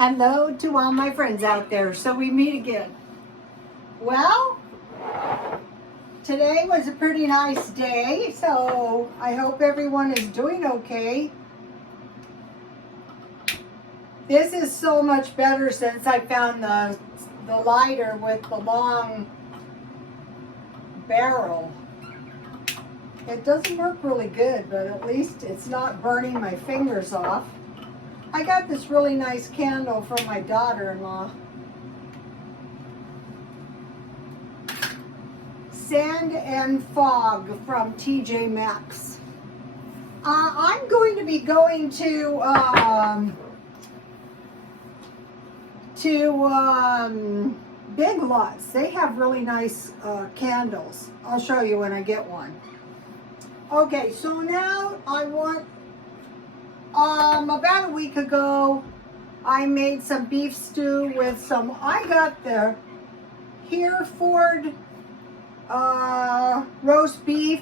Hello to all my friends out there. So we meet again. Well, today was a pretty nice day, so I hope everyone is doing okay. This is so much better since I found the lighter with the long barrel. It doesn't work really good, but at least it's not burning my fingers off. I got this really nice candle from my daughter-in-law. Sand and Fog from TJ Maxx. I'm going to be going to Big Lots. They have really nice candles. I'll show you when I get one. Okay, so now I want, about a week ago, I made some beef stew with some, I got the Hereford roast beef,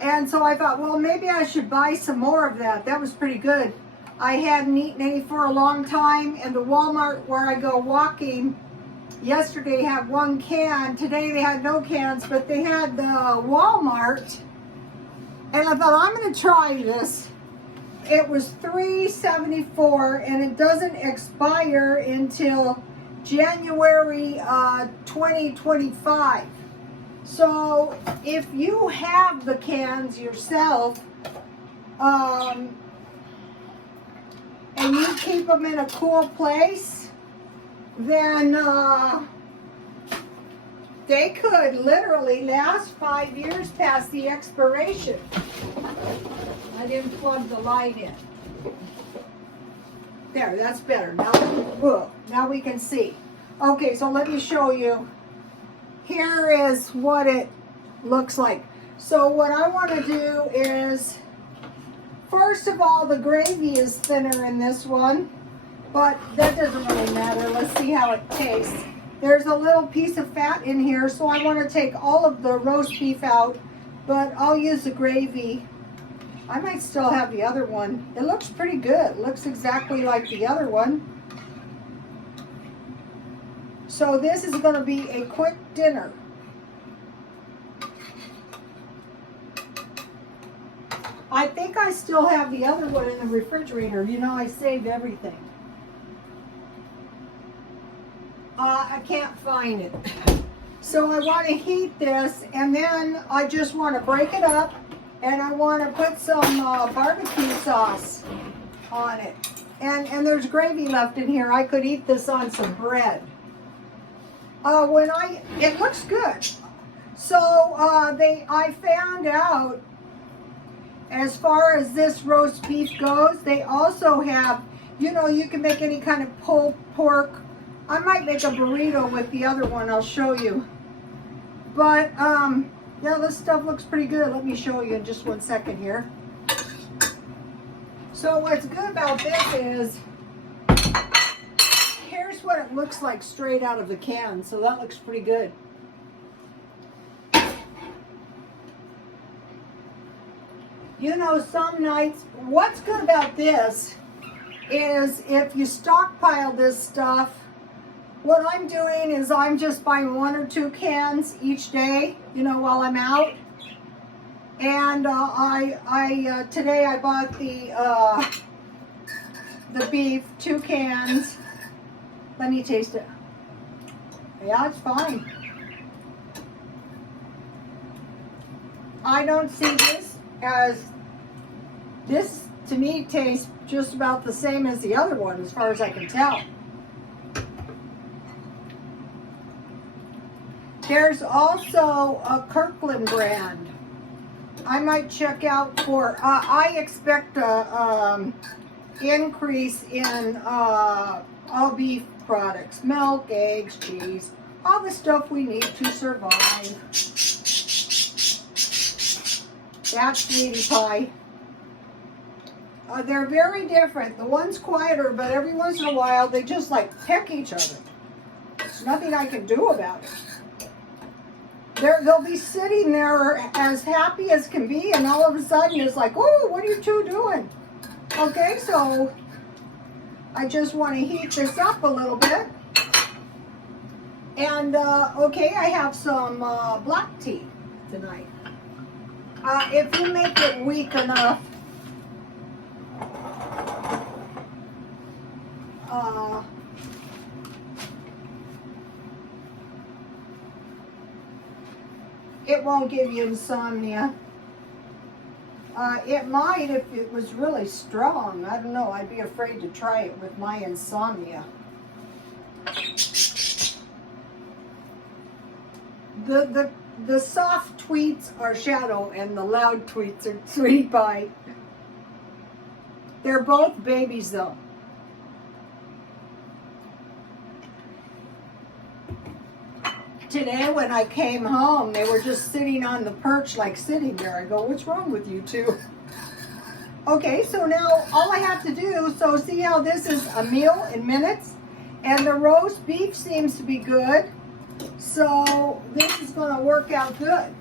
and so I thought, well, maybe I should buy some more of that. That was pretty good. I hadn't eaten any for a long time, and the Walmart where I go walking yesterday had one can. Today they had no cans, but they had the Walmart, and I thought, I'm going to try this. It was $3.74, and it doesn't expire until January 2025. So if you have the cans yourself, and you keep them in a cool place, then they could literally last 5 years past the expiration. I didn't plug the light in. There, that's better. Now we can see. Okay, so let me show you. Here is what it looks like. So what I want to do is, first of all, the gravy is thinner in this one, but that doesn't really matter. Let's see how it tastes. There's a little piece of fat in here, so I want to take all of the roast beef out, but I'll use the gravy. I might still have the other one. It looks pretty good. It looks exactly like the other one. So this is going to be a quick dinner. I think I still have the other one in the refrigerator. You know, I saved everything. I can't find it. So I want to heat this, and then I just want to break it up, and I want to put some barbecue sauce on it. And there's gravy left in here. I could eat this on some bread. It looks good. So I found out, as far as this roast beef goes, they also have, you know, you can make any kind of pulled pork. I might make a burrito with the other one. I'll show you. But yeah, this stuff looks pretty good. Let me show you in just 1 second here. So what's good about this is, here's what it looks like straight out of the can. So that looks pretty good. You know, some nights, what's good about this is if you stockpile this stuff, what I'm doing is I'm just buying 1 or 2 cans each day, you know, while I'm out. And today I bought the beef, 2 cans. Let me taste it. Yeah, it's fine. I don't see this as, this to me tastes just about the same as the other one as far as I can tell. There's also a Kirkland brand. I might check out for, I expect a increase in all beef products, milk, eggs, cheese, all the stuff we need to survive. That's Sweetie Pie. They're very different. The one's quieter, but every once in a while they just like peck each other. There's nothing I can do about it. They'll be sitting there as happy as can be, and all of a sudden it's like, oh, what are you two doing? Okay, so I just want to heat this up a little bit. And, okay, I have some black tea tonight. If you make it weak enough, it won't give you insomnia. It might if it was really strong. I don't know. I'd be afraid to try it with my insomnia. The soft tweets are Shadow and the loud tweets are Sweet Pie. They're both babies though. Today when I came home, they were just sitting on the perch, like sitting there. I go, what's wrong with you two? Okay, so now all I have to do, so see how this is a meal in minutes? And the roast beef seems to be good. So this is going to work out good.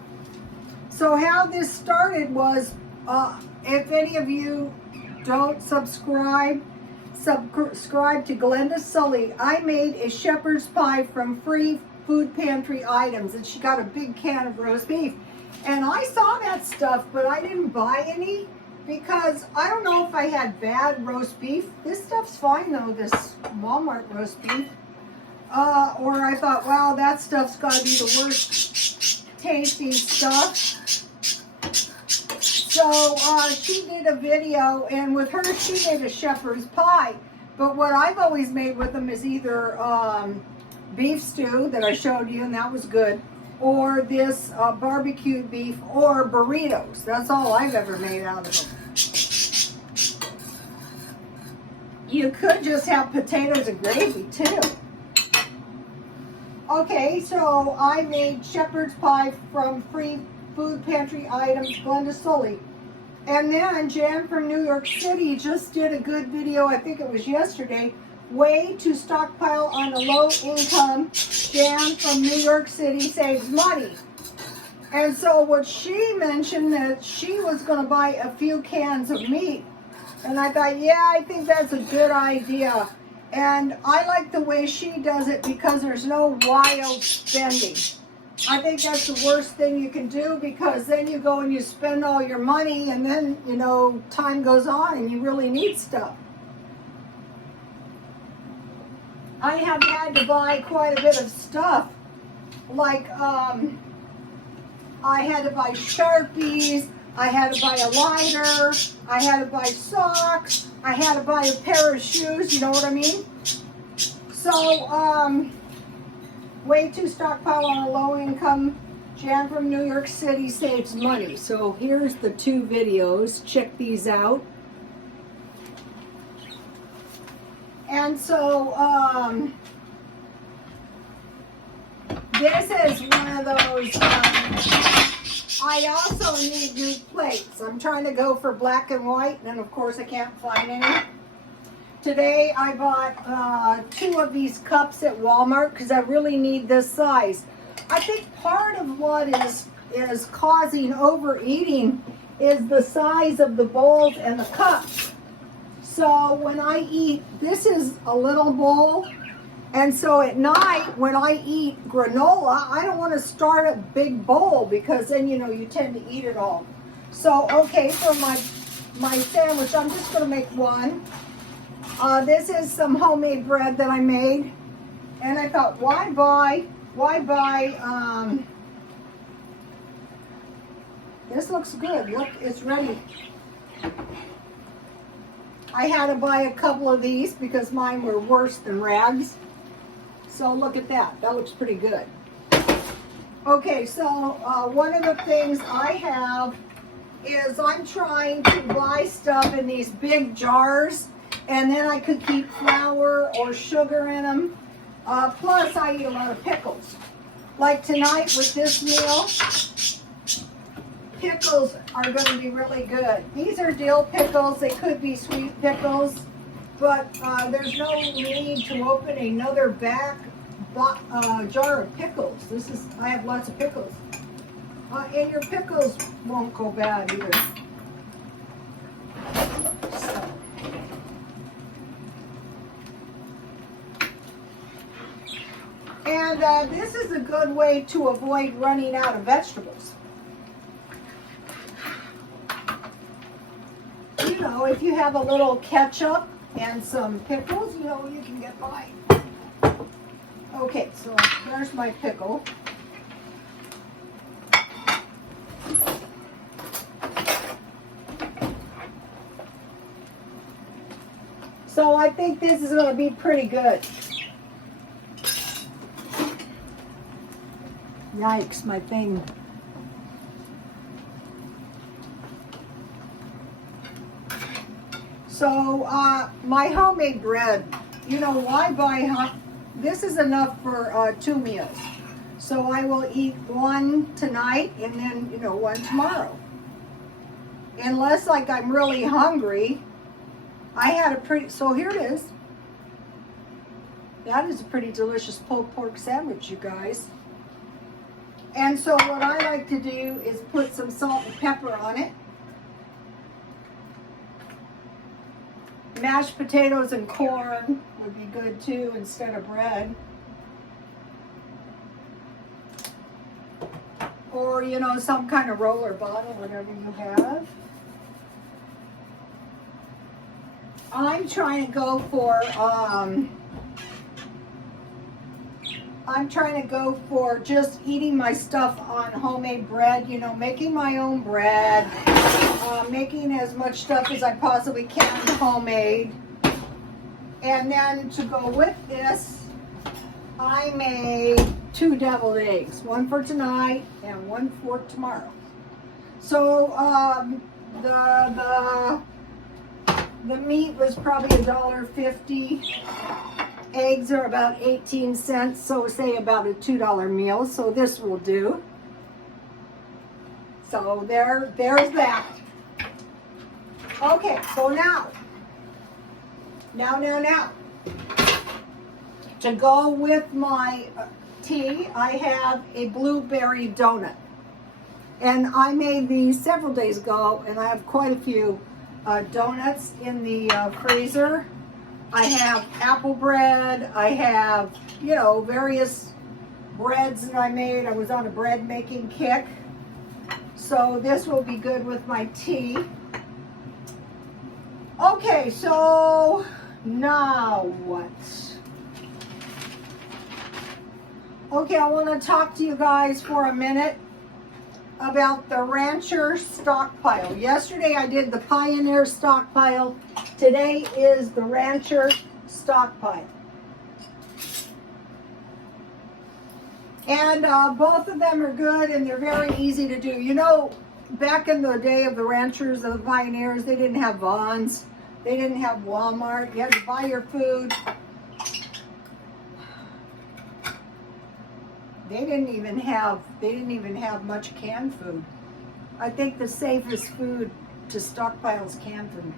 So how this started was, if any of you don't subscribe to Glenda Sully. I made a shepherd's pie from free food pantry items, and she got a big can of roast beef. And I saw that stuff, but I didn't buy any because I don't know if I had bad roast beef. This stuff's fine though, this Walmart roast beef. Or I thought, wow, that stuff's got to be the worst tasting stuff. So she did a video, and with her, she made a shepherd's pie. But what I've always made with them is either beef stew that I showed you, and that was good, or this barbecued beef, or burritos. That's all I've ever made out of them. You could just have potatoes and gravy too. Okay, so I made shepherd's pie from free food pantry items, Glenda Sully. And then Jan from New York City just did a good video, I think it was yesterday, way to stockpile on a low income. Jan from New York City saves money. And so what she mentioned that she was going to buy a few cans of meat. And I thought, yeah, I think that's a good idea. And I like the way she does it because there's no wild spending. I think that's the worst thing you can do, because then you go and you spend all your money, and then, you know, time goes on and you really need stuff. I have had to buy quite a bit of stuff. Like, I had to buy Sharpies, I had to buy a lighter, I had to buy socks, I had to buy a pair of shoes, you know what I mean? So, way to stockpile on a low income. Jan from New York City saves money. So here's the two videos. Check these out. And so, this is one of those, I also need new plates. I'm trying to go for black and white, and of course I can't find any. Today I bought 2 of these cups at Walmart because I really need this size. I think part of what is causing overeating is the size of the bowls and the cups. So when I eat, this is a little bowl, and so at night when I eat granola, I don't want to start a big bowl because then, you know, you tend to eat it all. So, okay, for my sandwich, I'm just going to make one. This is some homemade bread that I made, and I thought, why buy, this looks good. Look, it's ready. I had to buy a couple of these because mine were worse than rags. So look at that. That looks pretty good. Okay, so one of the things I have is I'm trying to buy stuff in these big jars, and then I could keep flour or sugar in them. Plus, I eat a lot of pickles. Like tonight with this meal, pickles are going to be really good. These are dill pickles. They could be sweet pickles, but there's no need to open another back jar of pickles. I have lots of pickles. And your pickles won't go bad either. And this is a good way to avoid running out of vegetables. You know, if you have a little ketchup and some pickles, you know, you can get by. Okay, so there's my pickle. So I think this is going to be pretty good. Yikes, my thing. So my homemade bread, you know, why buy this is enough for 2 meals. So I will eat one tonight and then, you know, one tomorrow. Unless like I'm really hungry. I had a pretty, so here it is. That is a pretty delicious pulled pork sandwich, you guys. And so what I like to do is put some salt and pepper on it. Mashed potatoes and corn would be good too instead of bread. Or, you know, some kind of roller bottle, whatever you have. I'm trying to go for just eating my stuff on homemade bread, you know, making my own bread, making as much stuff as I possibly can homemade. And then to go with this, I made 2 deviled eggs, one for tonight and one for tomorrow. So the meat was probably $1.50. Eggs are about 18 cents, so say about a $2 meal. So this will do. So there's that. Okay, so now. To go with my tea, I have a blueberry donut. And I made these several days ago, and I have quite a few donuts in the freezer. I have apple bread. I have, you know, various breads that I made. I was on a bread making kick. So this will be good with my tea. Okay, so now what? Okay, I want to talk to you guys for a minute about the Rancher Stockpile. Yesterday I did the Pioneer Stockpile. Today is the Rancher Stockpile. And both of them are good and they're very easy to do. You know, back in the day of the Ranchers and the Pioneers, they didn't have Vons. They didn't have Walmart. You had to buy your food. They didn't even have much canned food. I think the safest food to stockpile is canned food.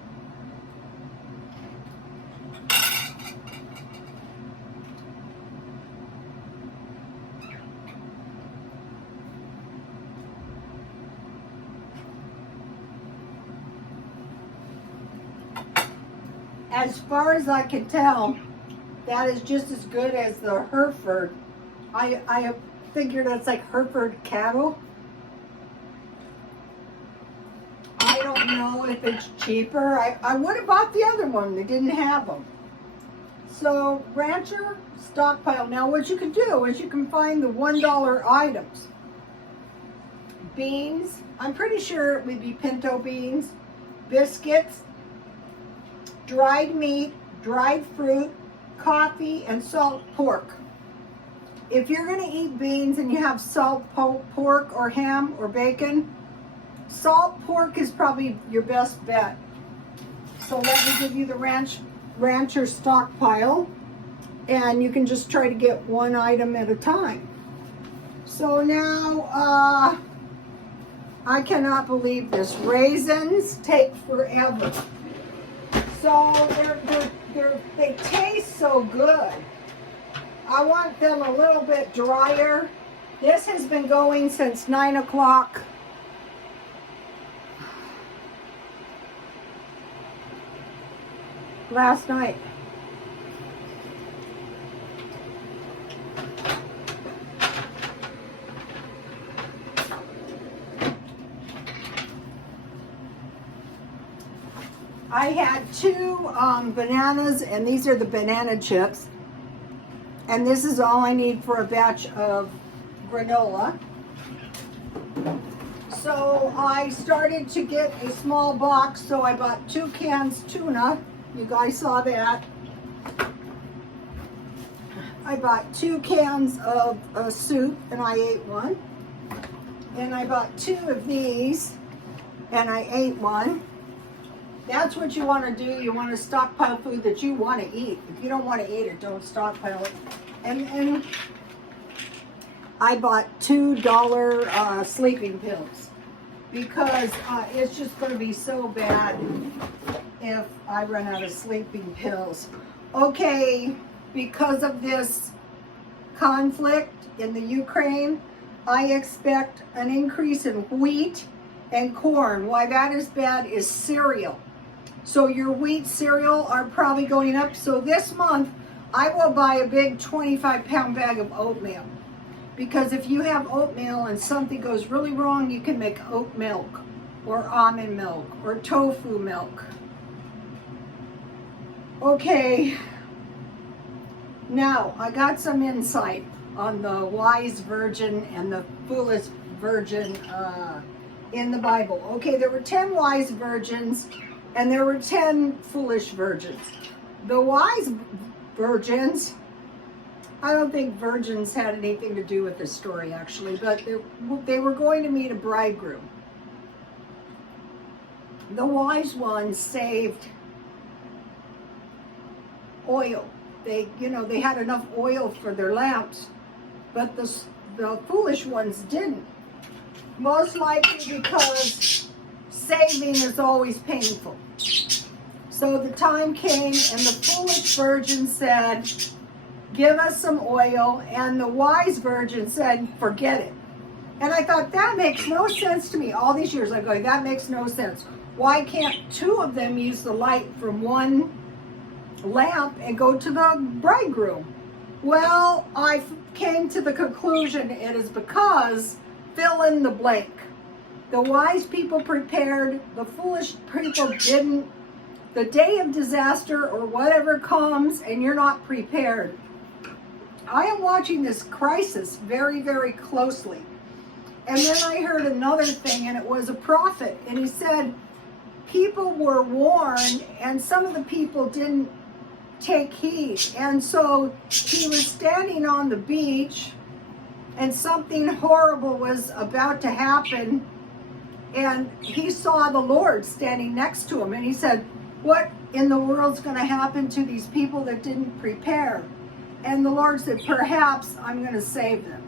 As far as I can tell, that is just as good as the Hereford. I figured it's like Hereford cattle. I don't know if it's cheaper. I would have bought the other one. They didn't have them. So Rancher Stockpile. Now what you can do is you can find the $1 items. Beans. I'm pretty sure it would be pinto beans. Biscuits. Dried meat. Dried fruit. Coffee and salt pork. If you're going to eat beans and you have salt pork or ham or bacon, salt pork is probably your best bet. So let me give you the Rancher Stockpile, and you can just try to get one item at a time. So now, I cannot believe this. Raisins take forever. So they taste so good. I want them a little bit drier. This has been going since 9 o'clock. Last night. I had two bananas, and these are the banana chips. And this is all I need for a batch of granola. So I started to get a small box, so I bought 2 cans tuna. You guys saw that. I bought 2 cans of soup, and I ate one. And I bought 2 of these, and I ate one. That's what you want to do. You want to stockpile food that you want to eat. If you don't want to eat it, don't stockpile it. And I bought $2 sleeping pills because it's just going to be so bad if I run out of sleeping pills. Okay, because of this conflict in the Ukraine, I expect an increase in wheat and corn. Why that is bad is cereal. So your wheat cereal are probably going up. So this month, I will buy a big 25-pound bag of oatmeal. Because if you have oatmeal and something goes really wrong, you can make oat milk or almond milk or tofu milk. Okay, now I got some insight on the wise virgin and the foolish virgin in the Bible. Okay, there were 10 wise virgins and there were 10 foolish virgins. The wise virgins, I don't think virgins had anything to do with this story actually, but they were going to meet a bridegroom. The wise ones saved oil. They had enough oil for their lamps, but the foolish ones didn't. Most likely because saving is always painful. So the time came and the foolish virgin said, give us some oil, and the wise virgin said, forget it. And I thought, that makes no sense to me. All these years I'm going, that makes no sense. Why can't 2 of them use the light from one lamp and go to the bridegroom? Well, I came to the conclusion it is because, fill in the blank. The wise people prepared, the foolish people didn't. The day of disaster or whatever comes and you're not prepared. I am watching this crisis very, very closely. And then I heard another thing, and it was a prophet, and he said people were warned and some of the people didn't take heed. And so he was standing on the beach and something horrible was about to happen, and he saw the Lord standing next to him, and he said, what in the world's going to happen to these people that didn't prepare? And the Lord said, perhaps I'm going to save them.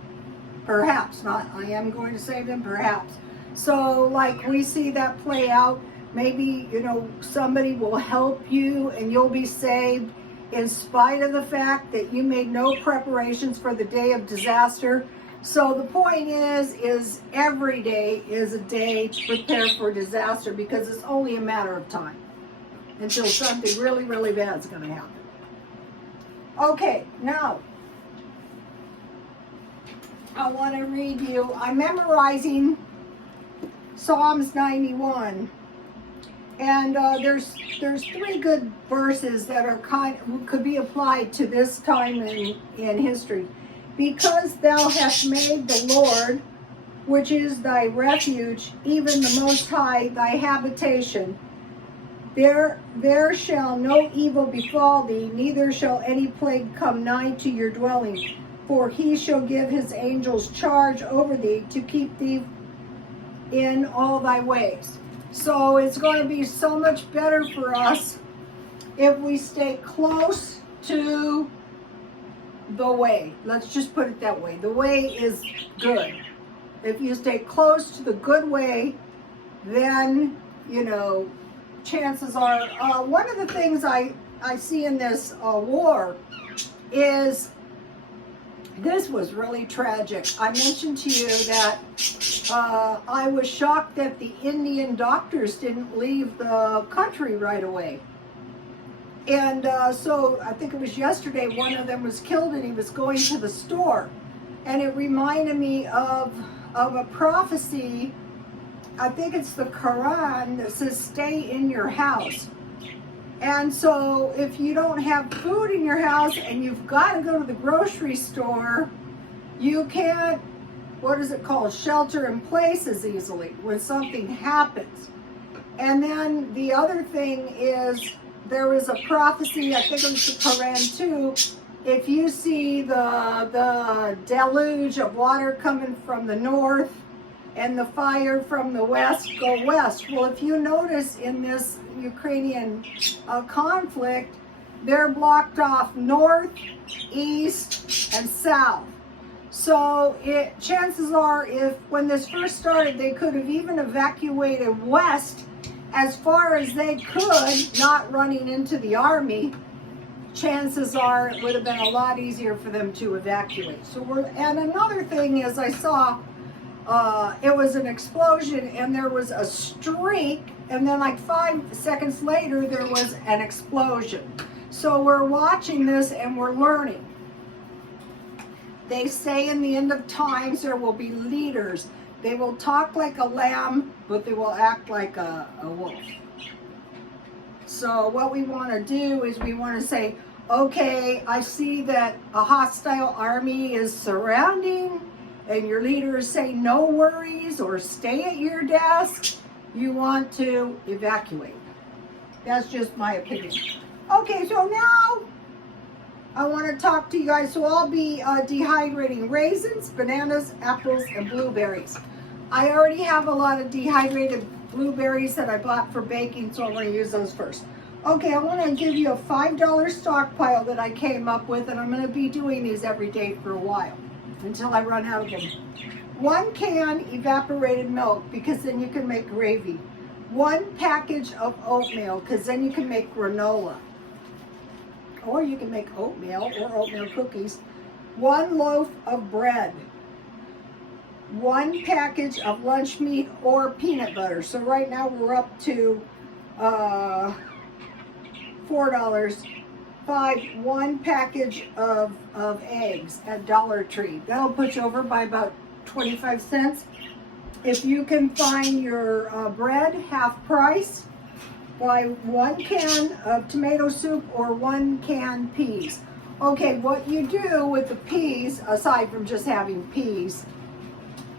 Perhaps, not I am going to save them, perhaps. So like we see that play out, maybe, somebody will help you and you'll be saved in spite of the fact that you made no preparations for the day of disaster. So the point is every day is a day to prepare for disaster, because it's only a matter of time until something really, really bad is going to happen. Okay, now I want to read you. I'm memorizing Psalms 91, and there's 3 good verses that are could be applied to this time in history. Because thou hast made the Lord, which is thy refuge, even the Most High, thy habitation, there shall no evil befall thee, neither shall any plague come nigh to your dwelling. For he shall give his angels charge over thee to keep thee in all thy ways. So it's going to be so much better for us if we stay close to the way. Let's just put it that way. The way is good. If you stay close to the good way, then, chances are, one of the things I see in this war is, this was really tragic. I mentioned to you that I was shocked that the Indian doctors didn't leave the country right away. And so I think it was yesterday, one of them was killed and he was going to the store. And it reminded me of a prophecy, I think it's the Quran, that says stay in your house. And so if you don't have food in your house and you've got to go to the grocery store, you can't, what is it called, shelter in place as easily when something happens. And then the other thing is, there was a prophecy, I think it was the Quran too, if you see the deluge of water coming from the north and the fire from the west, go west. Well, if you notice in this Ukrainian conflict, they're blocked off north, east, and south. So chances are, if when this first started, they could have even evacuated west as far as they could, not running into the army. Chances are it would have been a lot easier for them to evacuate. And another thing is, I saw it was an explosion and there was a streak, and then like 5 seconds later there was an explosion. So we're watching this and we're learning. They say in the end of times there will be leaders. They will talk like a lamb, but they will act like a wolf. So what we want to do is we want to say, okay, I see that a hostile army is surrounding, and your leaders say no worries or stay at your desk. You want to evacuate. That's just my opinion. Okay, so now I want to talk to you guys. So I'll be dehydrating raisins, bananas, apples, and blueberries. I already have a lot of dehydrated blueberries that I bought for baking, so I'm going to use those first. Okay, I want to give you a $5 stockpile that I came up with, and I'm going to be doing these every day for a while until I run out of them. 1 can evaporated milk, because then you can make gravy. 1 package of oatmeal, because then you can make granola. Or you can make oatmeal or oatmeal cookies. 1 loaf of bread. 1 package of lunch meat or peanut butter. So right now we're up to $4. 1 package of eggs at Dollar Tree. That'll put you over by about 25 cents. If you can find your bread half price, buy 1 can of tomato soup or 1 can peas. Okay, what you do with the peas, aside from just having peas,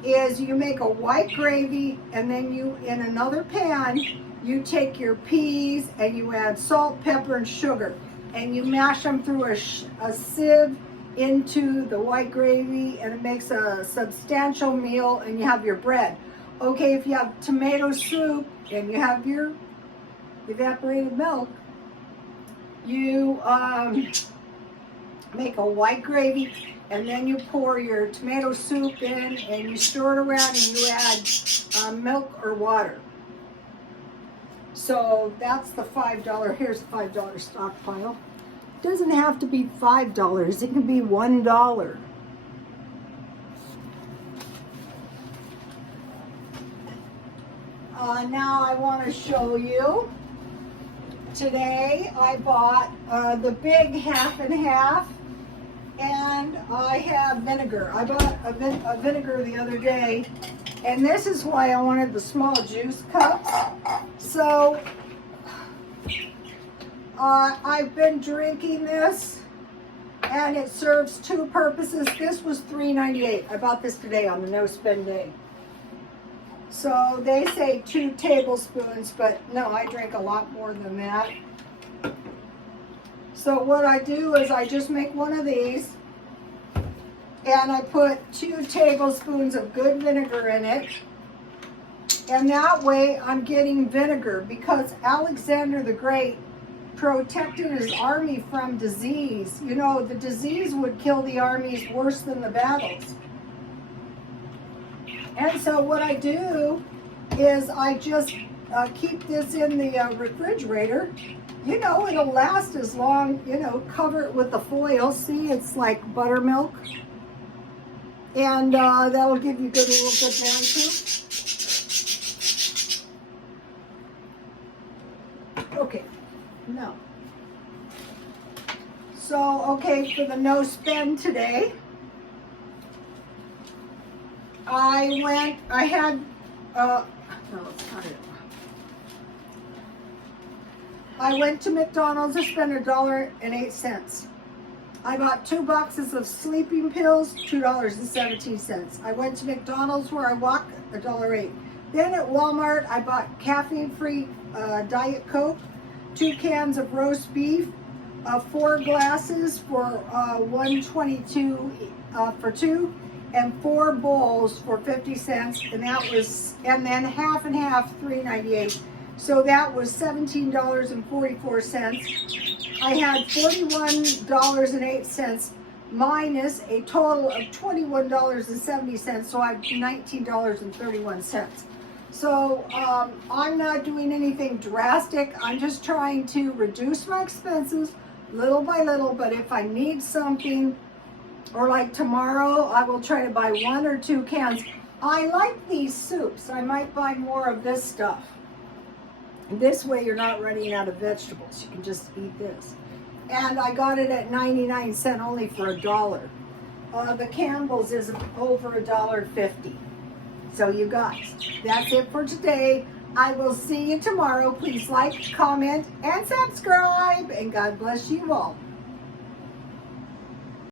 is you make a white gravy, and then you, in another pan, you take your peas and you add salt, pepper, and sugar, and you mash them through a sieve into the white gravy, and it makes a substantial meal, and you have your bread. Okay, if you have tomato soup and you have your evaporated milk, you make a white gravy, and then you pour your tomato soup in and you stir it around, and you add milk or water. So that's the $5. Here's the $5 stockpile. It doesn't have to be $5. It can be $1. Now I want to show you. Today I bought the big half and half, and I have vinegar. I bought a vinegar the other day, and this is why I wanted the small juice cups. So I've been drinking this, and it serves 2 purposes. This was $3.98. I bought this today on the no spend day. So they say 2 tablespoons, but no, I drink a lot more than that. So what I do is I just make one of these, and I put 2 tablespoons of good vinegar in it. And that way I'm getting vinegar, because Alexander the Great protected his army from disease. You know, the disease would kill the armies worse than the battles. And so what I do is I just keep this in the refrigerator. You know, it'll last as long, you know, cover it with the foil. See, it's like buttermilk. And that'll give you a little good too. Okay, no. So, okay, for the no spend today, I had, no, it's not it. I went to McDonald's. I spent $1.08. I bought 2 boxes of sleeping pills, $2.17. I went to McDonald's where I walk, $1.08. Then at Walmart, I bought caffeine-free Diet Coke, 2 cans of roast beef, 4 glasses for $1.22 for 2, and 4 bowls for 50 cents, and then half and half, $3.98. So that was $17.44. I had $41.08 minus a total of $21.70, so I have $19.31. So I'm not doing anything drastic. I'm just trying to reduce my expenses little by little, but if I need something, or like tomorrow, I will try to buy 1 or 2 cans. I like these soups. I might buy more of this stuff. This way you're not running out of vegetables. You can just eat this. And I got it at 99 cents only for $1. The Campbell's is over $1.50. So you guys, that's it for today. I will see you tomorrow. Please like, comment, and subscribe. And God bless you all.